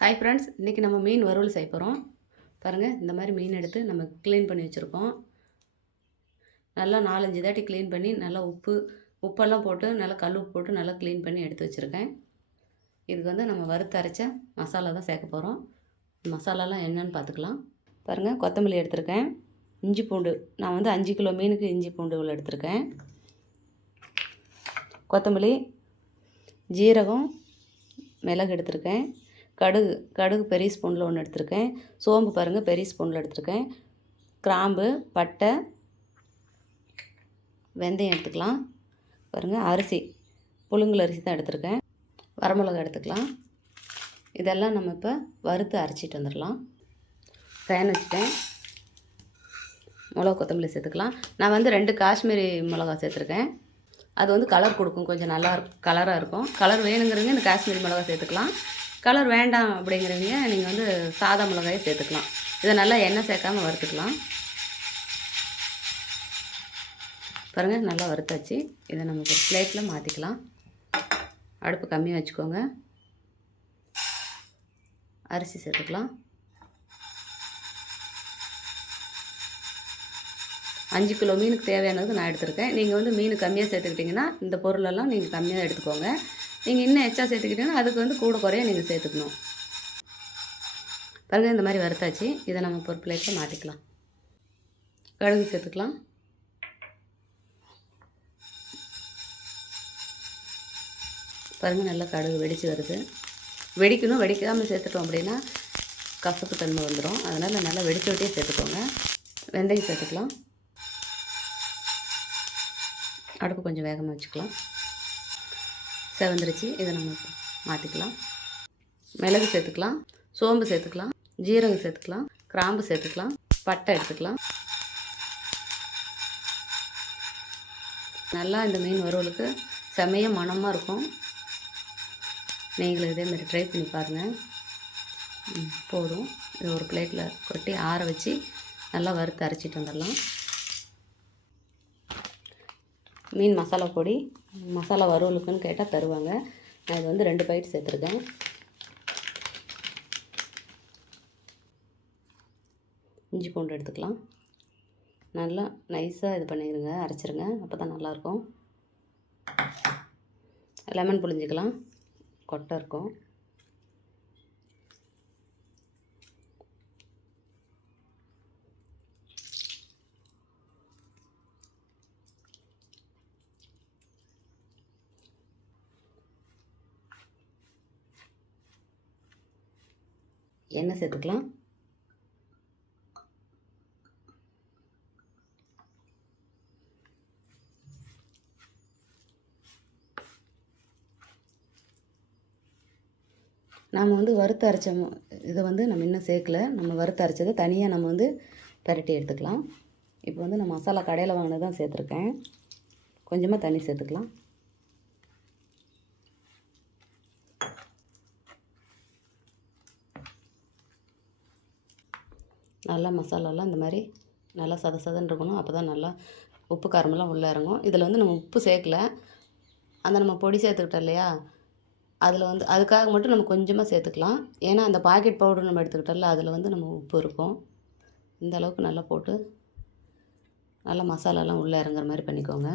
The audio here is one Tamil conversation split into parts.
ஹாய் ஃப்ரெண்ட்ஸ் இன்றைக்கி நம்ம மீன் வறுவல் செய்ய போகிறோம் பாருங்கள் இந்த மாதிரி மீன் எடுத்து நம்ம க்ளீன் பண்ணி வச்சுருக்கோம். நல்லா நாலஞ்சு தாட்டி க்ளீன் பண்ணி நல்லா உப்பு உப்பெல்லாம் போட்டு நல்லா கல் உப்பு போட்டு நல்லா க்ளீன் பண்ணி எடுத்து வச்சுருக்கேன். இதுக்கு வந்து நம்ம வறுத்து அரைச்ச மசாலா தான் சேர்க்க போகிறோம் மசாலாலாம் என்னென்னு பார்த்துக்கலாம். பாருங்கள் கொத்தமல்லி எடுத்திருக்கேன். இஞ்சி பூண்டு நான் வந்து அஞ்சு கிலோ மீனுக்கு இஞ்சி பூண்டு இவ்வளோ எடுத்திருக்கேன். கொத்தமல்லி ஜீரகம் மிளகு எடுத்திருக்கேன். கடுகு கடுகு பெரிய ஸ்பூனில் ஒன்று எடுத்திருக்கேன். சோம்பு பாருங்கள் பெரிய ஸ்பூனில் எடுத்திருக்கேன். கிராம்பு பட்டை வெந்தயம் எடுத்துக்கலாம். பாருங்கள் அரிசி புழுங்கல் அரிசி தான் எடுத்திருக்கேன். வரமிளகா எடுத்துக்கலாம். இதெல்லாம் நம்ம இப்போ வறுத்து அரைச்சிட்டு வந்துடலாம். ஃபேன் வச்சுட்டேன். மிளகா கொத்தமல்லி சேர்த்துக்கலாம். நான் வந்து ரெண்டு காஷ்மீரி மிளகா சேர்த்துருக்கேன். அது வந்து கலர் கொடுக்கும். கொஞ்சம் நல்லா கலராக இருக்கும். கலர் வேணுங்கிறவங்க இந்த காஷ்மீரி மிளகா சேர்த்துக்கலாம். கலர் வேண்டாம் அப்படிங்கிறவங்க நீங்கள் வந்து சாதா மிளகாயை சேர்த்துக்கலாம். இதை நல்லா எண்ணெய் சேர்க்காம வறுத்துக்கலாம். பாருங்கள் நல்லா வறுத்தாச்சு. இதை நம்ம ஒரு பிளேட்டில் மாற்றிக்கலாம் அடுப்பு கம்மியாக வச்சுக்கோங்க. அரிசி சேர்த்துக்கலாம். அஞ்சு கிலோ மீனுக்கு தேவையானது நான் எடுத்திருக்கேன். நீங்கள் வந்து மீன் கம்மியாக சேர்த்துக்கிட்டிங்கன்னா இந்த பொருளெல்லாம் நீங்கள் கம்மியாக எடுத்துக்கோங்க. நீங்கள் இன்னும் எச்சா சேர்த்துக்கிட்டீங்கன்னா அதுக்கு வந்து கூட குறைய நீங்கள் சேர்த்துக்கணும். பாருங்கள் இந்த மாதிரி வறுத்தாச்சு. இதை நம்ம ஒரு பிளேட்டில் மாற்றிக்கலாம் கடுகு சேர்த்துக்கலாம். பாருங்கள் நல்லா கடுகு வெடித்து வருது. வெடிக்கணும் வெடிக்காமல் சேர்த்துட்டோம் அப்படின்னா கசப்பு தன்மை வந்துடும் அதனால் நல்லா வெடிச்சு விட்டே சேர்த்துக்கோங்க. வெந்தயம் சேர்த்துக்கலாம். அடுப்பு கொஞ்சம் வேகமாக வச்சுக்கலாம். செவந்துருச்சு. இதை நம்ம மாற்றிக்கலாம் மிளகு சேர்த்துக்கலாம். சோம்பு சேர்த்துக்கலாம். ஜீரகம் சேர்த்துக்கலாம். கிராம்பு சேர்த்துக்கலாம். பட்டை எடுத்துக்கலாம். நல்லா இந்த மீன் வறுவலுக்கு செமைய மணமாக இருக்கும். நீங்களும் இதேமாரி ட்ரை பண்ணி பாருங்கள் போதும். இது ஒரு பிளேட்டில் கொட்டி ஆற வச்சு நல்லா வறுத்து அரைச்சிட்டு வந்துடலாம். மீன் மசாலா பொடி மசாலா வறுவலுக்குன்னு கேட்டால் தருவாங்க. நான் இது வந்து ரெண்டு பாக்கெட் சேர்த்துருக்கேன். இஞ்சி பூண்டு எடுத்துக்கலாம். நல்லா நைஸாக இது பண்ணிடுங்க அரைச்சிருங்க. அப்போ தான் நல்லாயிருக்கும். லெமன் புழிஞ்சிக்கலாம். கொட்டை இருக்கும். எண்ணெய் சேர்த்துக்கலாம். நாம் வந்து வறுத்து அரைச்ச இதை வந்து நம்ம இன்னும் சேர்க்கல. நம்ம வறுத்து அரைச்சதை தனியாக நம்ம வந்து பரட்டி எடுத்துக்கலாம். இப்போ வந்து நான் மசாலா கடையில் வாங்கினது தான் சேர்த்துருக்கேன். கொஞ்சமாக தண்ணி சேர்த்துக்கலாம். நல்லா மசாலாலாம் இந்த மாதிரி நல்லா சத சதன்னு இருக்கணும். அப்போ தான் நல்லா உப்பு காரமெல்லாம் உள்ளே இறங்கும். இதில் வந்து நம்ம உப்பு சேர்க்கல. அந்த நம்ம பொடி சேர்த்துக்கிட்டோம் இல்லையா? அதில் வந்து அதுக்காக மட்டும் நம்ம கொஞ்சமாக சேர்த்துக்கலாம். ஏன்னா அந்த பாக்கெட் பவுடர் நம்ம எடுத்துக்கிட்டோம்ல அதில் வந்து நம்ம உப்பு இருக்கும். இந்த அளவுக்கு நல்லா போட்டு நல்லா மசாலாலாம் உள்ளே இறங்குற மாதிரி பண்ணிக்கோங்க.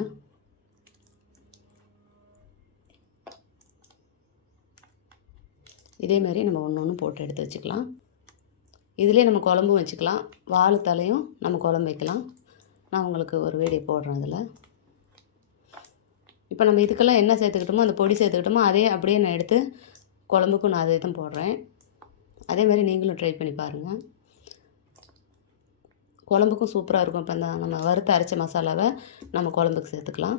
இதே மாதிரி நம்ம ஒன்று ஒன்று போட்டு எடுத்து வச்சுக்கலாம். இதிலே நம்ம குழம்பும் வச்சுக்கலாம். வாழை தலையும் நம்ம குழம்பு வைக்கலாம். நான் உங்களுக்கு ஒரு வீடியோ போடுறேன் அதில் இப்போ நம்ம இதுக்கெல்லாம் என்ன சேர்த்துக்கிட்டோமோ அந்த பொடி சேர்த்துக்கிட்டோமோ அதே அப்படியே நான் எடுத்து குழம்புக்கும் நான் அதே தான் போடுறேன். அதே மாதிரி நீங்களும் ட்ரை பண்ணி பாருங்கள் குழம்புக்கும் சூப்பராக இருக்கும். இப்போ இந்த நம்ம வறுத்து அரைச்ச மசாலாவை நம்ம குழம்புக்கு சேர்த்துக்கலாம்.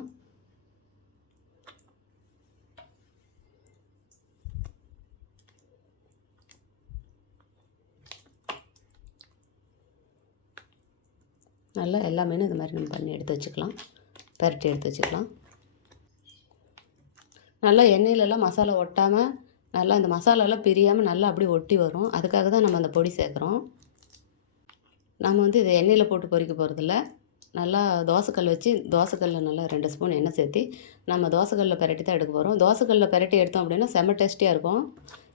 நல்லா எல்லா மீனும் இது மாதிரி நம்ம பண்ணி எடுத்து வச்சுக்கலாம். பரட்டி எடுத்து வச்சுக்கலாம். நல்லா எண்ணெயிலலாம் மசாலா ஒட்டாமல் நல்லா இந்த மசாலாலாம் பிரியாமல் நல்லா அப்படியே ஒட்டி வரும். அதுக்காக தான் நம்ம அந்த பொடி சேர்க்குறோம். நம்ம வந்து இதை எண்ணெயில் போட்டு பொரிக்க போகிறதில்ல நல்லா தோசைக்கல் வச்சு தோசைக்கல்லில் நல்லா ரெண்டு ஸ்பூன் எண்ணெய் சேர்த்தி நம்ம தோசைக்கல்லில் பிரட்டி தான் எடுக்க போகிறோம் தோசைக்கல்லில் பிரட்டி எடுத்தோம் அப்படின்னா செம்ம டேஸ்டியாக இருக்கும்.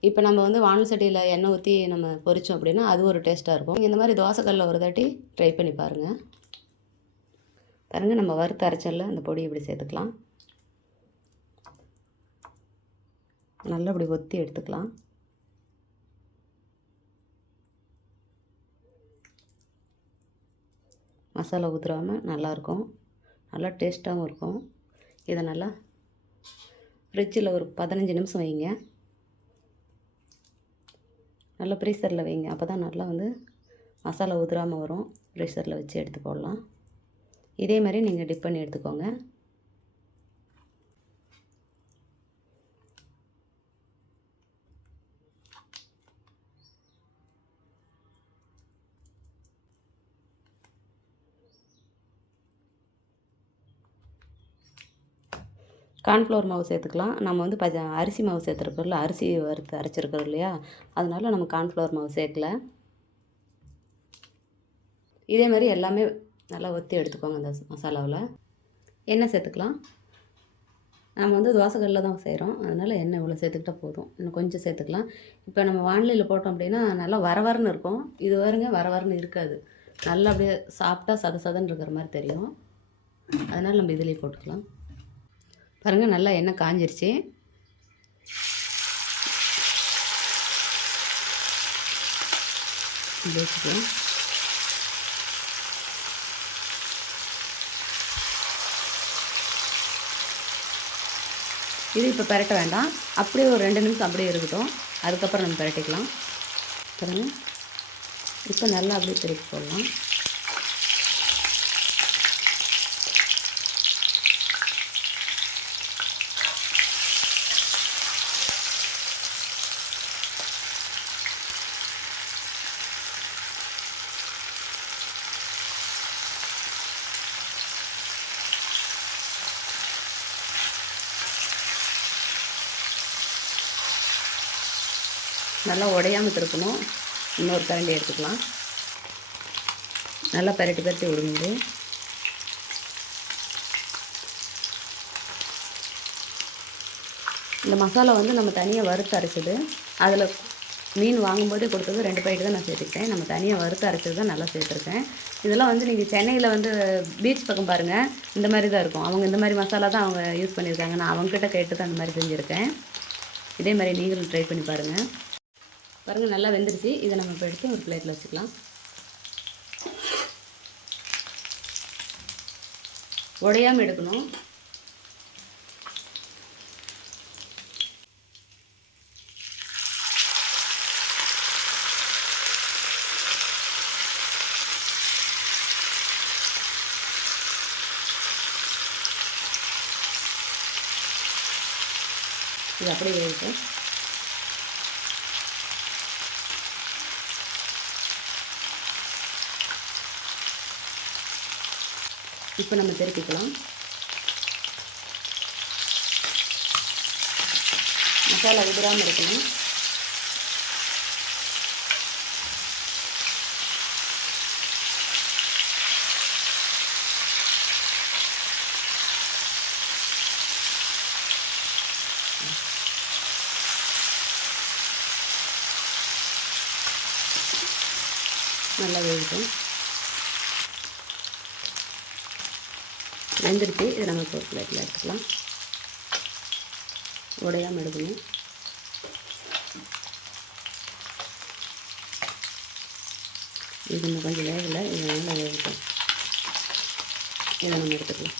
இப்போ நம்ம வந்து வானல் சட்டியில் எண்ணெய் ஊற்றி நம்ம பொரித்தோம் அப்படின்னா அது ஒரு டேஸ்ட்டாக இருக்கும். இந்த மாதிரி தோசைக்கல்லில் ஒரு தாட்டி ட்ரை பண்ணி பாருங்கள் பாருங்கள் நம்ம வறுத்து அரைச்சலில் அந்த பொடி இப்படி சேர்த்துக்கலாம். நல்லா இப்படி ஒத்தி எடுத்துக்கலாம். மசாலா ஊற்றுறாமல் நல்லாயிருக்கும் நல்லா டேஸ்ட்டாகவும் இருக்கும். இதை நல்லா ஃப்ரிட்ஜில் ஒரு பதினஞ்சு நிமிஷம் வைங்க. நல்லா ஃப்ரீசரில் வைங்க. அப்போ தான் நல்லா வந்து மசாலா உதிராமல் வரும். ப்ரீசரில் வச்சு எடுத்து போடலாம். இதே மாதிரி நீங்கள் டிப் பண்ணி எடுத்துக்கோங்க. கார்ன்ஃப்ளவர் மாவு சேர்த்துக்கலாம். நம்ம வந்து பஜ அரிசி மாவு சேர்த்துருக்கோம்ல அரிசி வறுத்து அரைச்சிருக்கிறோம் இல்லையா? அதனால நம்ம கார்ன்ஃப்ளவர் மாவு சேர்க்கல. இதே மாதிரி எல்லாமே நல்லா ஒத்தி எடுத்துக்கோங்க அந்த மசாலாவில். எண்ணெய் சேர்த்துக்கலாம். நம்ம வந்து தோசைக்கல்லில் தான் செய்கிறோம் அதனால் எண்ணெய் இவ்வளோ சேர்த்துக்கிட்டா போதும். இன்னும் கொஞ்சம் சேர்த்துக்கலாம். இப்போ நம்ம வானிலையில் போட்டோம் அப்படின்னா நல்லா வரவரன்னு இருக்கும். இது வருங்க வரவரன்னு இருக்காது. நல்லா அப்படியே சாப்பிட்டா சத சதன்னு இருக்கிற மாதிரி தெரியும். அதனால் நம்ம இதிலே போட்டுக்கலாம். பாருங்கள் நல்லா எண்ணெய் காஞ்சிருச்சு. வச்சுக்கலாம் இது இப்போ பரட்ட வேண்டாம். அப்படியே ஒரு ரெண்டு நிமிஷம் அப்படியே இருக்கட்டும். அதுக்கப்புறம் நம்ம பரட்டிக்கலாம். பாருங்கள் இப்போ நல்லா அப்படியே திருப்பி போடலாம். நல்லா உடையாமல் திருப்பணும். இன்னொரு கரண்டி எடுத்துக்கலாம். நல்லா பரட்டி பரட்டி விடுங்க. இந்த மசாலா வந்து நம்ம தனியாக வறுத்து அரைச்சது. அதில் மீன் வாங்கும்போதே கொடுத்தது ரெண்டு பாக்கெட் தான் நான் சேர்த்துக்கிட்டேன். நம்ம தனியாக வறுத்து அரைச்சது தான் நல்லா சேர்த்துருக்கேன். இதெல்லாம் வந்து நீங்கள் சென்னையில் வந்து பீச் பக்கம் பாருங்கள் இந்த மாதிரி தான் இருக்கும். அவங்க இந்த மாதிரி மசாலா தான் அவங்க யூஸ் பண்ணியிருக்காங்க நான் அவங்ககிட்ட கேட்டு தான் அந்த மாதிரி செஞ்சுருக்கேன். இதே மாதிரி நீங்களும் ட்ரை பண்ணி பாருங்கள் பாருங்கள் நல்லா வெந்துருச்சு இதை நம்ம இப்போ எடுத்து ஒரு பிளேட்டில் வச்சுக்கலாம். உடையாமல் எடுக்கணும். இது அப்படியே வேகட்டும் இப்போ நம்ம திருப்பிக்கலாம் மசாலா உதிராமல் இருக்கணும். நல்லா வேகட்டும். வெந்துருச்சு இதை நம்ம இப்போ ஒரு பிளேட்டில் எடுத்துக்கலாம். உடையாமல் எடுக்கணும். இது இன்னும் கொஞ்சம் வேகலை. இதனால் வேகட்டும். இதை நம்ம எடுத்துக்கலாம்.